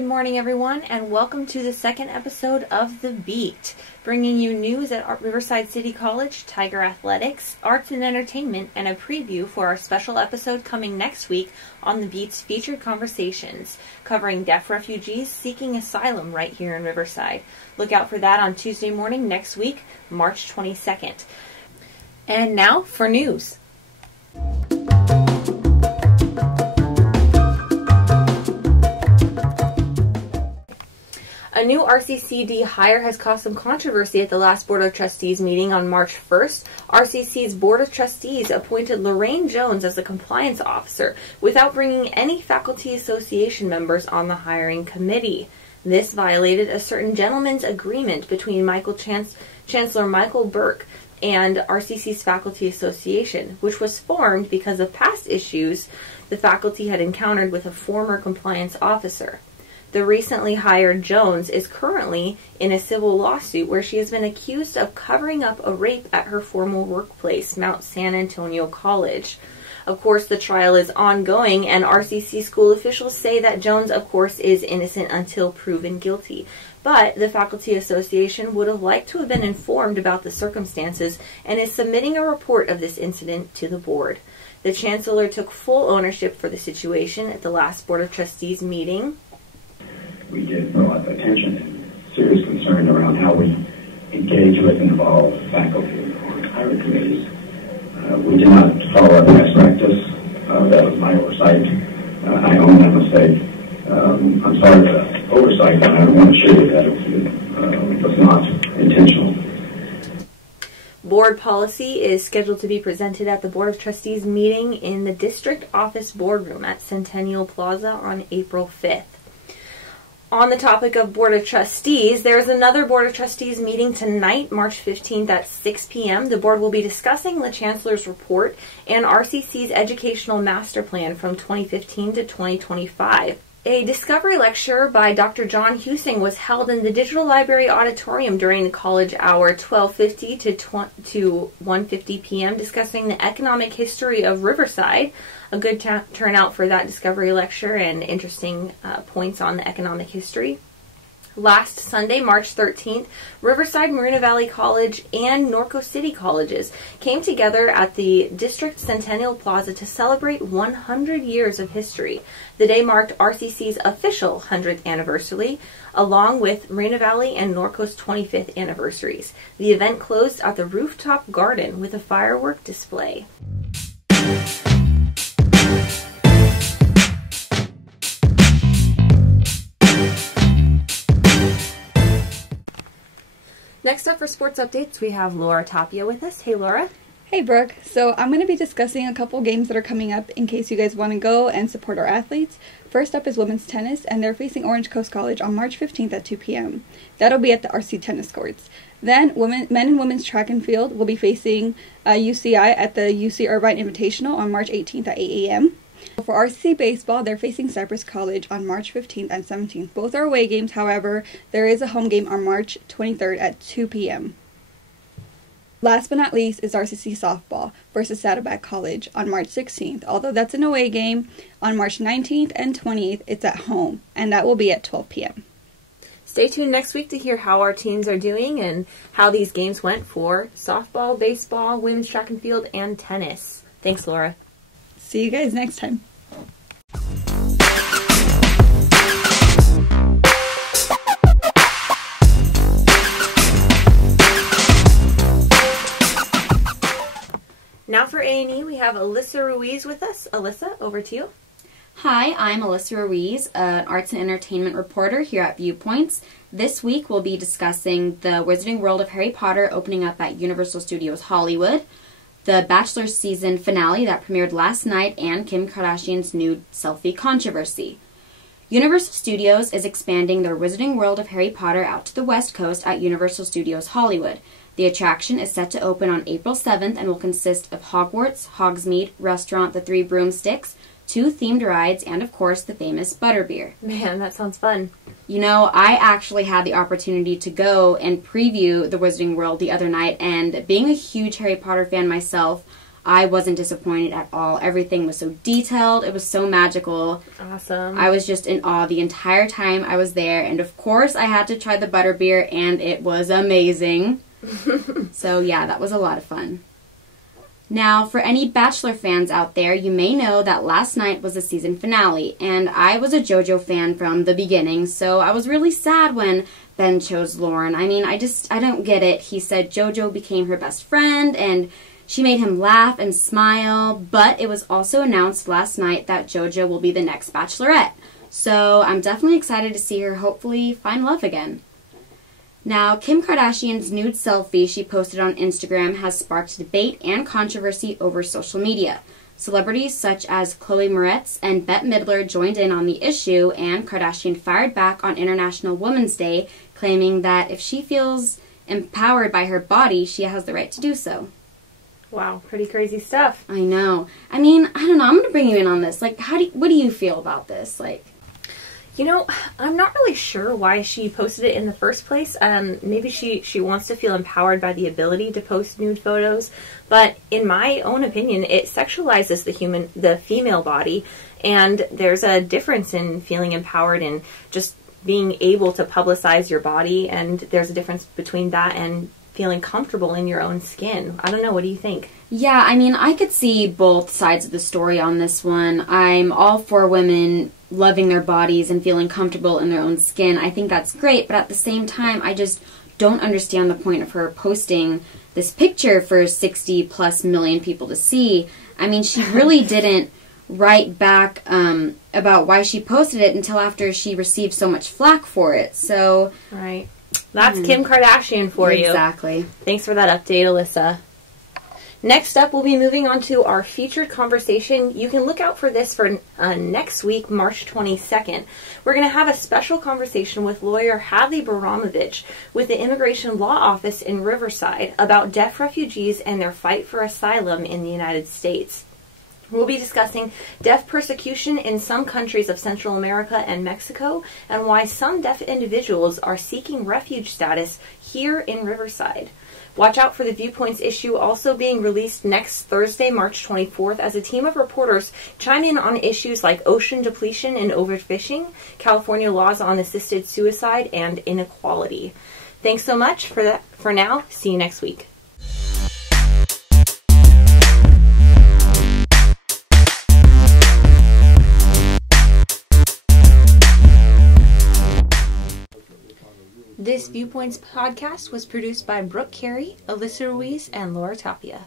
Good morning, everyone, and welcome to the second episode of The Beat, bringing you news at Riverside City College, Tiger Athletics, arts and entertainment, and a preview for our special episode coming next week on The Beat's Featured Conversations, covering deaf refugees seeking asylum right here in Riverside. Look out for that on Tuesday morning next week, March 22nd. And now for news. A new RCCD hire has caused some controversy at the last Board of Trustees meeting on March 1st. RCC's Board of Trustees appointed Lorraine Jones as the compliance officer without bringing any faculty association members on the hiring committee. This violated a certain gentleman's agreement between Chancellor Michael Burke and RCC's Faculty Association, which was formed because of past issues the faculty had encountered with a former compliance officer. The recently hired Jones is currently in a civil lawsuit where she has been accused of covering up a rape at her former workplace, Mount San Antonio College. Of course, the trial is ongoing, and RCC school officials say that Jones, of course, is innocent until proven guilty. But the Faculty Association would have liked to have been informed about the circumstances and is submitting a report of this incident to the board. The Chancellor took full ownership for the situation at the last Board of Trustees meeting. We give a lot of attention and serious concern around how we engage with and involve faculty on hiring committees. We did not follow our past practice. That was my oversight. I own that mistake. I'm sorry for the oversight, and I want to assure you that it was not intentional. Board policy is scheduled to be presented at the Board of Trustees meeting in the District Office Boardroom at Centennial Plaza on April 5th. On the topic of Board of Trustees, there's another Board of Trustees meeting tonight, March 15th at 6 p.m. The board will be discussing the Chancellor's report and RCC's educational master plan from 2015 to 2025. A discovery lecture by Dr. John Husing was held in the Digital Library Auditorium during the college hour 12:50 to 1:50 p.m. discussing the economic history of Riverside. A good turnout for that discovery lecture and interesting points on the economic history. Last Sunday, March 13th, Riverside, Moreno Valley College, and Norco City Colleges came together at the District Centennial Plaza to celebrate 100 years of history. The day marked RCC's official 100th anniversary, along with Moreno Valley and Norco's 25th anniversaries. The event closed at the rooftop garden with a firework display. Next up for sports updates, we have Laura Tapia with us. Hey, Laura. Hey, Brooke. So I'm going to be discussing a couple games that are coming up in case you guys want to go and support our athletes. First up is women's tennis, and they're facing Orange Coast College on March 15th at 2 p.m. That'll be at the RC tennis courts. Then men and women's track and field will be facing UCI at the UC Irvine Invitational on March 18th at 8 a.m. For RCC baseball, they're facing Cypress College on March 15th and 17th. Both are away games, however, there is a home game on March 23rd at 2 p.m. Last but not least is RCC softball versus Saddleback College on March 16th. Although that's an away game, on March 19th and 20th, it's at home, and that will be at 12 p.m. Stay tuned next week to hear how our teams are doing and how these games went for softball, baseball, women's track and field, and tennis. Thanks, Laura. See you guys next time. Now for A&E, we have Alyssa Ruiz with us. Alyssa, over to you. Hi, I'm Alyssa Ruiz, an arts and entertainment reporter here at Viewpoints. This week we'll be discussing the Wizarding World of Harry Potter opening up at Universal Studios Hollywood, the Bachelor season finale that premiered last night, and Kim Kardashian's nude selfie controversy. Universal Studios is expanding their Wizarding World of Harry Potter out to the West Coast at Universal Studios Hollywood. The attraction is set to open on April 7th and will consist of Hogwarts, Hogsmeade, Restaurant The Three Broomsticks, 2 themed rides, and of course the famous Butterbeer. Man, that sounds fun. You know, I actually had the opportunity to go and preview the Wizarding World the other night, and being a huge Harry Potter fan myself, I wasn't disappointed at all. Everything was so detailed. It was so magical. Awesome. I was just in awe the entire time I was there. And of course, I had to try the butterbeer, and it was amazing. So yeah, that was a lot of fun. Now, for any Bachelor fans out there, you may know that last night was the season finale, and I was a JoJo fan from the beginning, so I was really sad when Ben chose Lauren. I mean, I don't get it. He said JoJo became her best friend, and she made him laugh and smile, but it was also announced last night that JoJo will be the next Bachelorette. So I'm definitely excited to see her hopefully find love again. Now, Kim Kardashian's nude selfie she posted on Instagram has sparked debate and controversy over social media. Celebrities such as Chloe Moretz and Bette Midler joined in on the issue, and Kardashian fired back on International Women's Day, claiming that if she feels empowered by her body, she has the right to do so. Wow, pretty crazy stuff. I know. I mean, I don't know. I'm going to bring you in on this. Like, what do you feel about this? Like, you know, I'm not really sure why she posted it in the first place. Maybe she wants to feel empowered by the ability to post nude photos. But in my own opinion, it sexualizes the female body. And there's a difference in feeling empowered and just being able to publicize your body. And there's a difference between that and feeling comfortable in your own skin. I don't know. What do you think? Yeah, I mean, I could see both sides of the story on this one. I'm all for women loving their bodies and feeling comfortable in their own skin. I think that's great, but at the same time, I just don't understand the point of her posting this picture for 60 plus million people to see. I mean, she really didn't write back about why she posted it until after she received so much flack for it. So, right. That's Kim Kardashian for you. Exactly. Thanks for that update, Alyssa. Next up, we'll be moving on to our featured conversation. You can look out for this for next week, March 22nd. We're going to have a special conversation with lawyer Hadley Baramovich with the Immigration Law Office in Riverside about deaf refugees and their fight for asylum in the United States. We'll be discussing deaf persecution in some countries of Central America and Mexico and why some deaf individuals are seeking refuge status here in Riverside. Watch out for the Viewpoints issue also being released next Thursday, March 24th, as a team of reporters chime in on issues like ocean depletion and overfishing, California laws on assisted suicide, and inequality. Thanks so much for that. For now, see you next week. This Viewpoints podcast was produced by Brooke Carey, Alyssa Ruiz, and Laura Tapia.